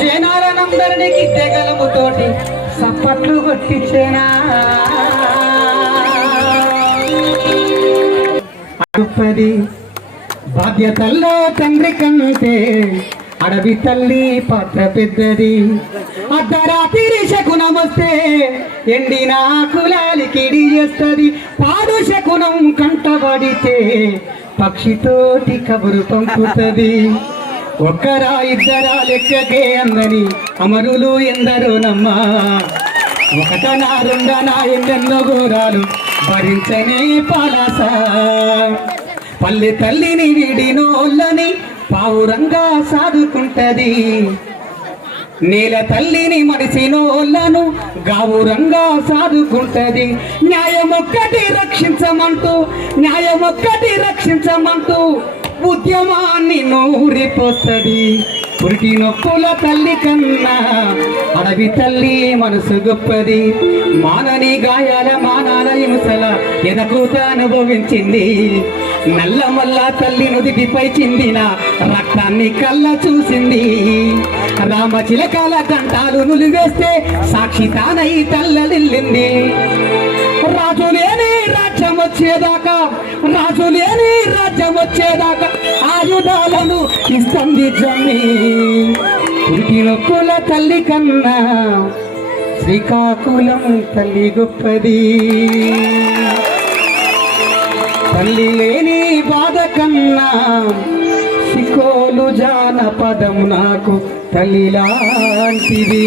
జనాలనందరినీ గిద్దెగలముతోటి సప్పట్లు కొట్టించేనా అడుపది బాధ్యతల్లో తండ్రి కంటే అడవి తల్లి పాత్ర పెద్దది అర్ధరాత్రి శకునం వస్తే ఎండిన కులాలికిడి చేస్తుంది పాడు శకునం కంటబడితే పక్షితోటి కబురు పంపుతుంది ఒక్కరా ఇద్దరా లెక్కకే అందని అమరులు ఎందరో నమ్మా ఒకటనా రెండనా ఎన్నెన్నో ఘోరాలు భరించనే పాలాస పల్లె తల్లిని వీడినోళ్ళని పావురంగా సాదుకుంటది నేల తల్లిని మడిసినోళ్ళను గావురంగా సాదుకుంటది న్యాయమొక్కటి రక్షించమంటూ ఉద్యమాన్ని నూరిపోస్తుంది పురిటి నొప్పుల తల్లి కన్నా అడవి తల్లి మనసు గొప్పది మానని గాయాల మానాల హింసల ఎదకూత అనుభవించింది నల్లమల్ల తల్లి నుదిటిపై చిందిన రక్తాన్ని కళ్ళ చూసింది రామచిలకాల కంటాలు నులివేస్తే సాక్షి తానై తల్లలిల్లింది రాజు లేని రాజ్యం వచ్చేదాకా ఆయుధాలను ఇస్తుంది జమ్మి పురిటి నొప్పుల తల్లి కన్నా శ్రీకాకుళం తల్లి గొప్పది తల్లి లేని బాధ కన్నా సికోలు జానపదం నాకు తల్లి లాంటిది.